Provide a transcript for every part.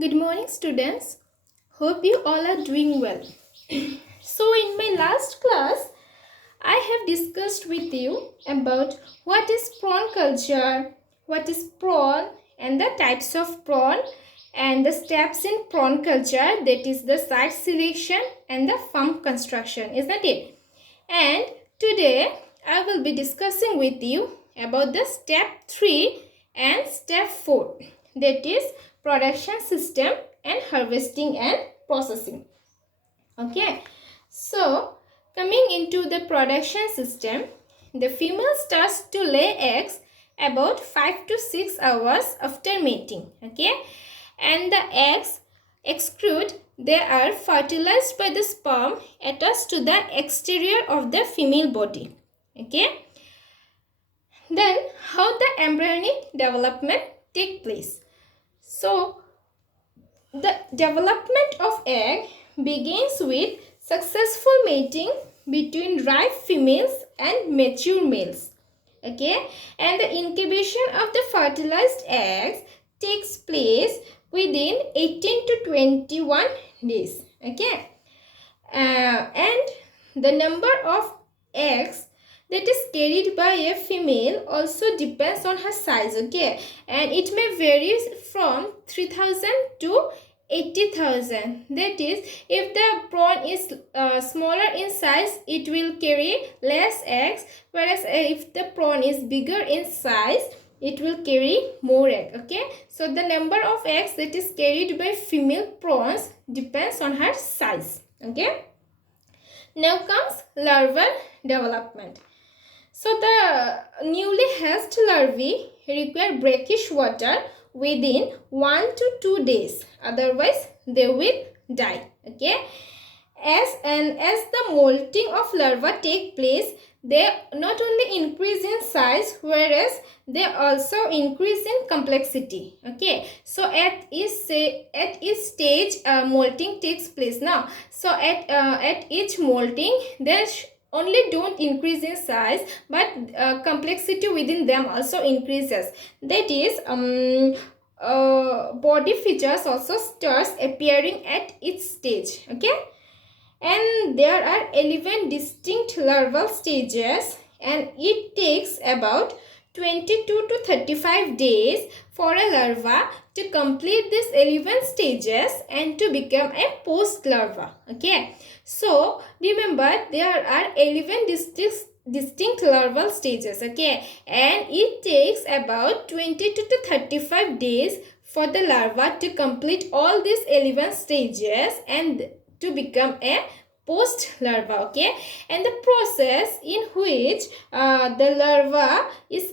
Good morning, students. Hope you all are doing well. So, in my last class, I have discussed with you about what is prawn culture, what is prawn, and the types of prawn, and the steps in prawn culture, that is the site selection and the farm construction, isn't it? And today, I will be discussing with you about the step 3 and step 4, that is production system and harvesting and processing. Okay, so coming into the production system, the female starts to lay eggs about 5 to 6 hours after mating. Okay, and the eggs excrete, they are fertilized by the sperm attached to the exterior of the female body. Okay, then how the embryonic development take place? So the development of egg begins with successful mating between ripe females and mature males. Okay, and the incubation of the fertilized eggs takes place within 18 to 21 days. Okay, and the number of eggs that is carried by a female also depends on her size. Okay, and it may vary from 3000 to 80,000. That is, if the prawn is smaller in size, it will carry less eggs, whereas if the prawn is bigger in size, it will carry more egg. Okay, so the number of eggs that is carried by female prawns depends on her size. Okay, now comes larval development. So the newly hatched larvae require brackish water within 1 to 2 days, otherwise they will die. Okay, as the molting of larvae take place, they not only increase in size, whereas they also increase in complexity. Okay, so at each stage molting takes place now. So at each molting, they only don't increase in size, but complexity within them also increases. That is, body features also starts appearing at each stage. Okay, and there are 11 distinct larval stages, and it takes about 22 to 35 days for a larva to complete these 11 stages and to become a post larva. Okay, so remember, there are 11 distinct larval stages. Okay, and it takes about 22 to 35 days for the larva to complete all these 11 stages and to become a post larva. Okay, and the process in which the larva is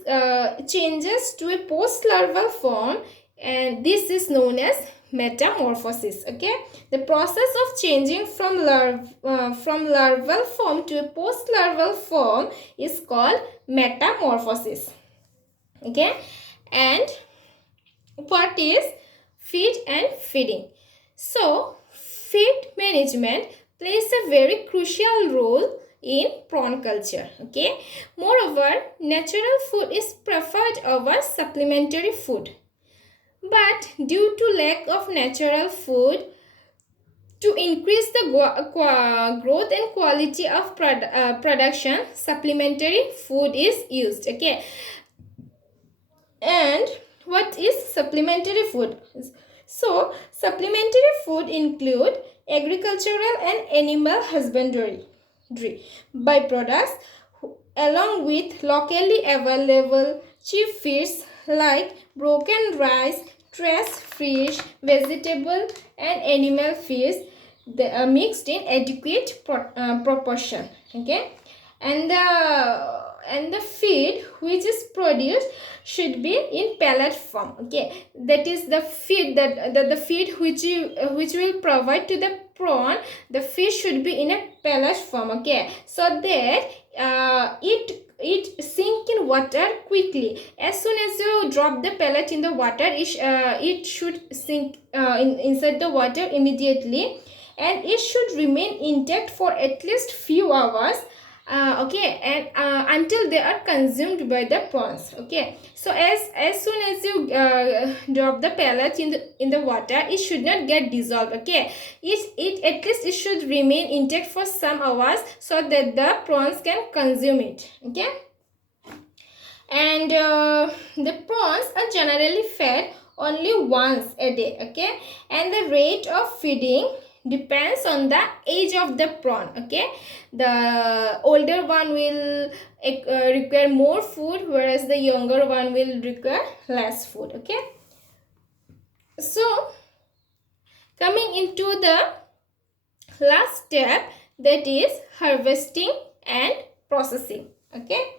changes to a post larval form, and this is known as metamorphosis. Okay, the process of changing from larval form to a post larval form is called metamorphosis. Okay, and what is feed and feeding? So feed management plays a very crucial role in prawn culture. Okay, moreover, natural food is preferred over supplementary food, but due to lack of natural food, to increase the growth and quality of production, supplementary food is used. Okay, and what is supplementary food? So supplementary food include agricultural and animal husbandry byproducts, along with locally available cheap feeds like broken rice, trash fish, vegetable and animal feeds. They are mixed in adequate proportion. Okay, and the feed which is produced should be in pellet form. Okay, that is the feed the feed which will provide to the prawn. The fish should be in a pellet form. Okay, so that it sink in water quickly. As soon as you drop the pellet in the water, it should sink inside the water immediately, and it should remain intact for at least few hours Okay, and until they are consumed by the prawns. Okay, so as soon as you drop the pellet in the water, it should not get dissolved. Okay, it at least it should remain intact for some hours so that the prawns can consume it. Okay, and the prawns are generally fed only once a day. Okay, and the rate of feeding depends on the age of the prawn. Okay, the older one will require more food, whereas the younger one will require less food. Okay, so coming into the last step, that is harvesting and processing. Okay,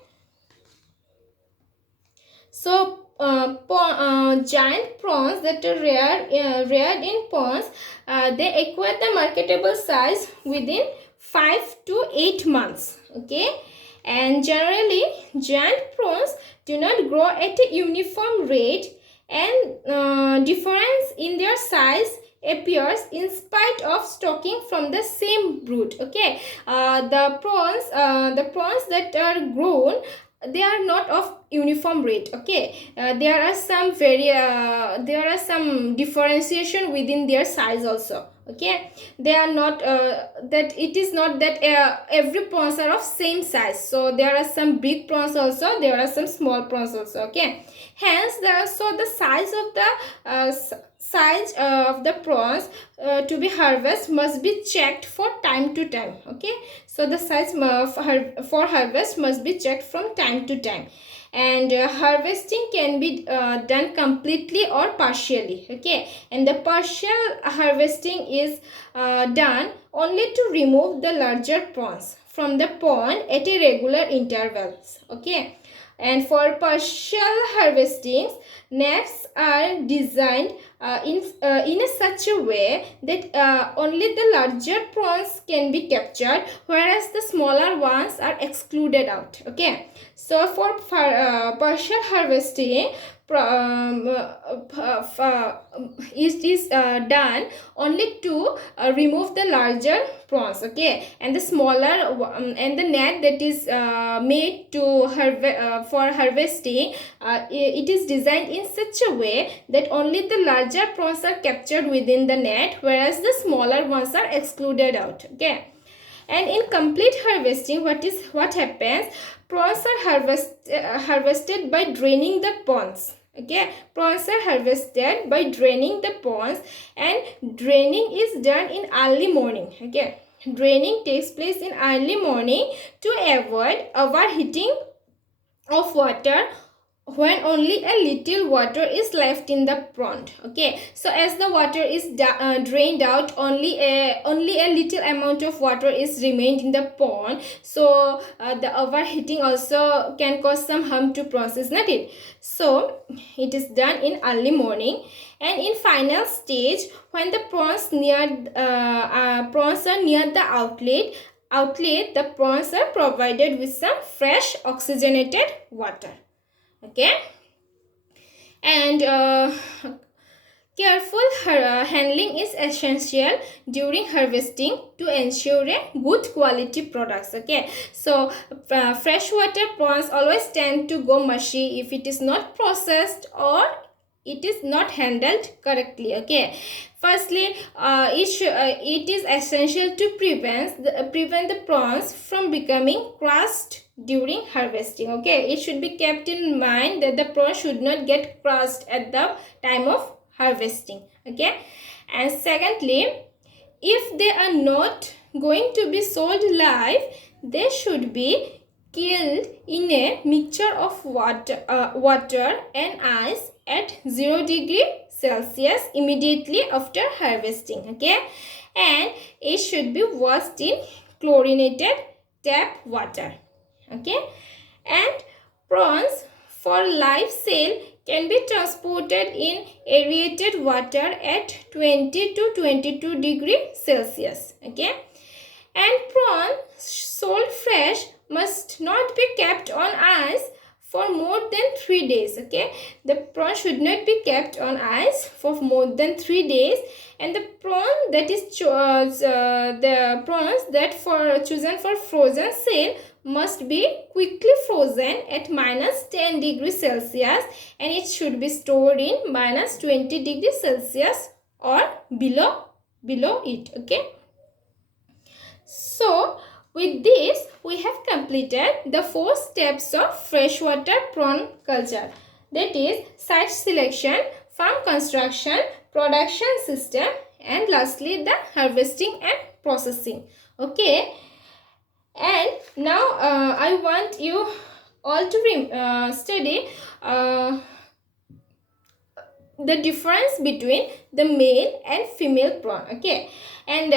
so giant prawns that are reared in ponds, they acquire the marketable size within 5 to 8 months. Okay, and generally giant prawns do not grow at a uniform rate, and difference in their size appears in spite of stocking from the same brood. Okay, the prawns that are grown, they are not of uniform rate. Okay, there are some differentiation within their size also. Okay, they are not that it is not that every prawns are of same size. So there are some big prawns also, there are some small prawns also. Okay, hence the size of the prawns to be harvested must be checked for time to time. Okay, so the size for harvest must be checked from time to time, and harvesting can be done completely or partially. Okay, and the partial harvesting is done only to remove the larger prawns from the pond at a regular intervals. Okay, and for partial harvestings, nets are designed in a such a way that only the larger prawns can be captured, whereas the smaller ones are excluded out. Okay, so for partial harvesting, it is done only to remove the larger prawns. Okay, and the smaller and the net that is made to for harvesting, it is designed in such a way that only the larger prawns are captured within the net, whereas the smaller ones are excluded out. Okay, and in complete harvesting, what happens, prawns are harvested by draining the ponds. Okay, prawns are harvested by draining the ponds, and draining is done in early morning. Okay, draining takes place in early morning to avoid overheating of water when only a little water is left in the pond. Okay, so as the water is drained out, only a little amount of water is remained in the pond, so the overheating also can cause some harm to prawns, is not it? So it is done in early morning, and in final stage, when the prawns are near the outlet, the prawns are provided with some fresh oxygenated water. Okay, and careful handling is essential during harvesting to ensure a good quality products. Okay, so freshwater prawns always tend to go mushy if it is not processed or it is not handled correctly. Okay, firstly, it is essential to prevent the prawns from becoming crushed during harvesting. Okay, it should be kept in mind that the prawn should not get crushed at the time of harvesting. Okay, and secondly, if they are not going to be sold live, they should be killed in a mixture of water and ice at 0°C immediately after harvesting. Okay, and it should be washed in chlorinated tap water. Okay, and prawns for live sale can be transported in aerated water at 20 to 22°C. Okay, and prawn sold fresh must not be kept on ice for more than 3 days. Okay, the prawn should not be kept on ice for more than 3 days, and the prawns that for chosen for frozen sale must be quickly frozen at -10 degrees Celsius and it should be stored in -20 degrees Celsius or below it. Okay. So with this we have completed the 4 steps of freshwater prawn culture, that is site selection, farm construction, production system, and lastly the harvesting and processing. Okay, and now I want you all to study the difference between the male and female prawn. Okay, and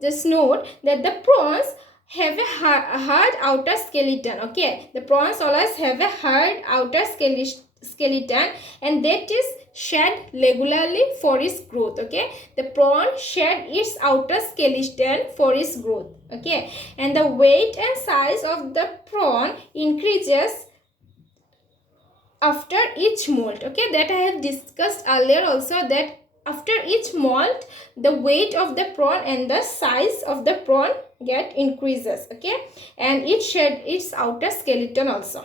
just note that the prawns have a hard outer skeleton. Okay, the prawns always have a hard outer skeleton and that is shed regularly for its growth. Okay, the prawn shed its outer skeleton for its growth. Okay, and the weight and size of the prawn increases after each molt. Okay, that I have discussed earlier also, that after each molt the weight of the prawn and the size of the prawn get increases. Okay, and it shed its outer skeleton also.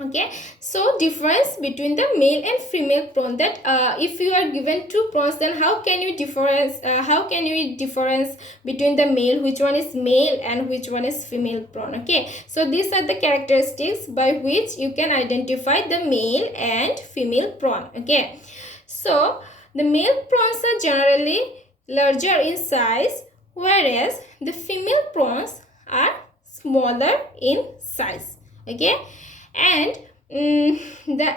Okay, so difference between the male and female prawn, that if you are given 2 prawns, then how can you difference between the male, which one is male and which one is female prawn. Okay, so these are the characteristics by which you can identify the male and female prawn. Okay, so the male prawns are generally larger in size, whereas the female prawns are smaller in size. Okay, and the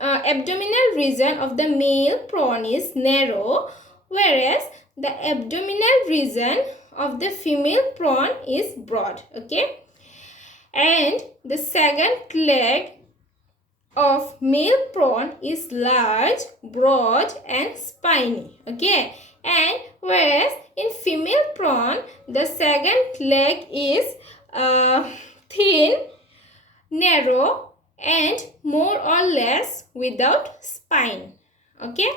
abdominal region of the male prawn is narrow, whereas the abdominal region of the female prawn is broad. Okay, and the second leg of male prawn is large, broad, and spiny. Okay, and whereas in female prawn the second leg is thin, narrow, and more or less without spine. Okay,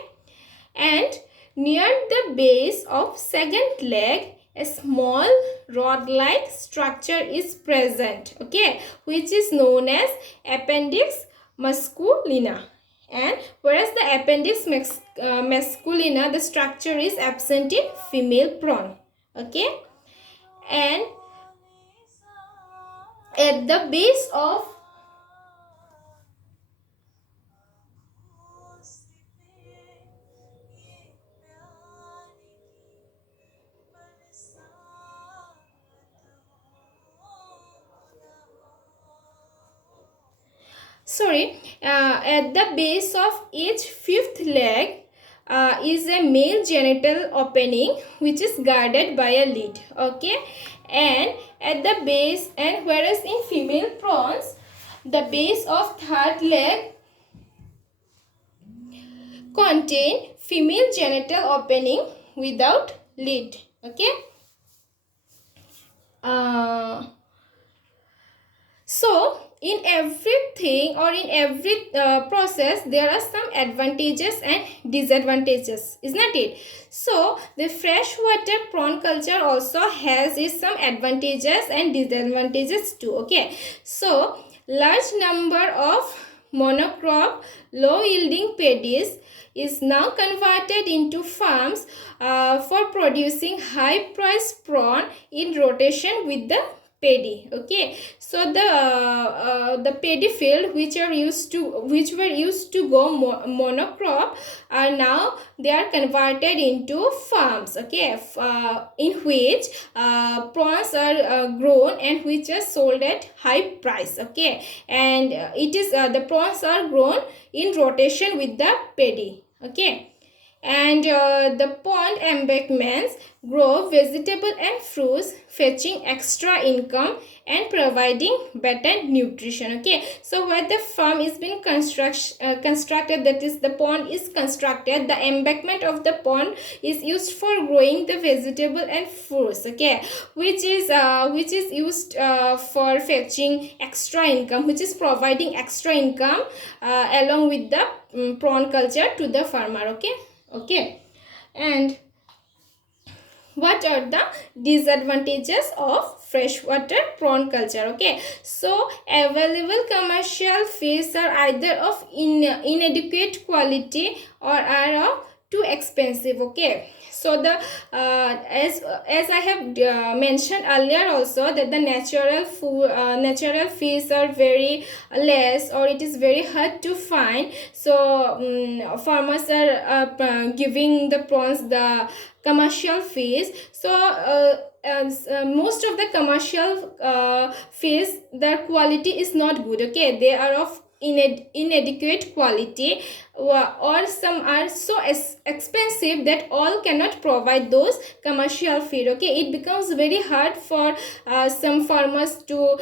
and near the base of second leg a small rod-like structure is present. Okay, which is known as appendix masculina, and whereas the appendix masculina, the structure is absent in female prawn. Okay, and at the base of at the base of each fifth leg is a male genital opening which is guarded by a lid. Okay, and at the base, and whereas in female prawns the base of third leg contain female genital opening without lid. Okay, so in everything or in every process there are some advantages and disadvantages, isn't it? So the freshwater prawn culture also has some advantages and disadvantages too. Okay, so large number of monocrop low yielding paddies is now converted into farms for producing high priced prawn in rotation with the paddy. Okay, so the paddy field which were used to go monocrop are now they are converted into farms. Okay, in which prawns are grown and which are sold at high price. Okay, and it is the prawns are grown in rotation with the paddy. Okay, and the pond embankments grow vegetable and fruits, fetching extra income and providing better nutrition. Okay, so where the farm is being constructed, that is the pond is constructed, the embankment of the pond is used for growing the vegetable and fruits. Okay, which is used for fetching extra income, which is providing extra income along with the prawn culture to the farmer. Okay, and what are the disadvantages of freshwater prawn culture. Okay, so available commercial fish are either of inadequate quality or are of too expensive. Okay, so the as I have mentioned earlier also, that the natural fish are very less, or it is very hard to find. So farmers are giving the prawns the commercial fish. So most of the commercial fish, their quality is not good. Okay, they are of inadequate quality, or some are so expensive that all cannot provide those commercial feed. Okay, it becomes very hard for some farmers to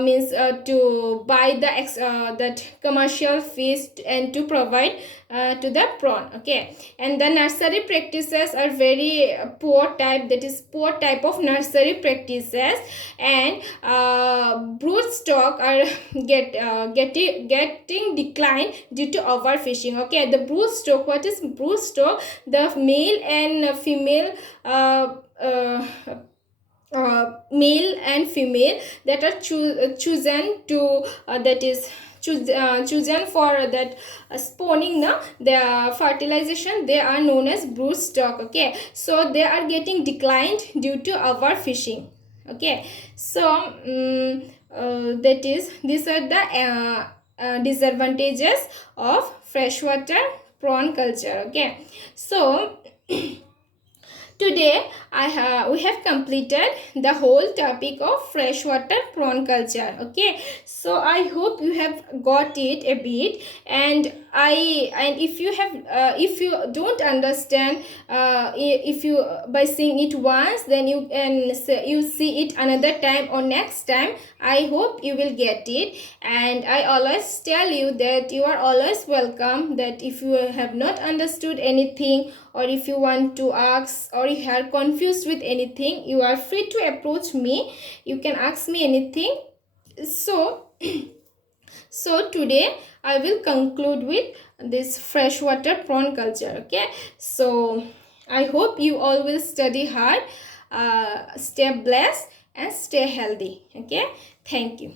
means to buy that commercial fish and to provide to the prawn. Okay, and the nursery practices are very poor type, that is poor type of nursery practices. And brood stock are getting declined due to overfishing. Okay, the brood stock, what is brood stock? The male and female male and female that are chosen to that is chosen for that spawning the fertilization, they are known as brood stock. Okay, so they are getting declined due to overfishing. Okay, so that is, these are the disadvantages of freshwater prawn culture. Okay, so today we have completed the whole topic of freshwater prawn culture. Okay, so I hope you have got it a bit. And if you have if you don't understand, if you by seeing it once, then you can you see it another time or next time, I hope you will get it. And I always tell you that you are always welcome, that if you have not understood anything, or if you want to ask, or if you are confused with anything, you are free to approach me. You can ask me anything. So so today I will conclude with this freshwater prawn culture. Okay, so I hope you all will study hard, stay blessed and stay healthy. Okay, thank you.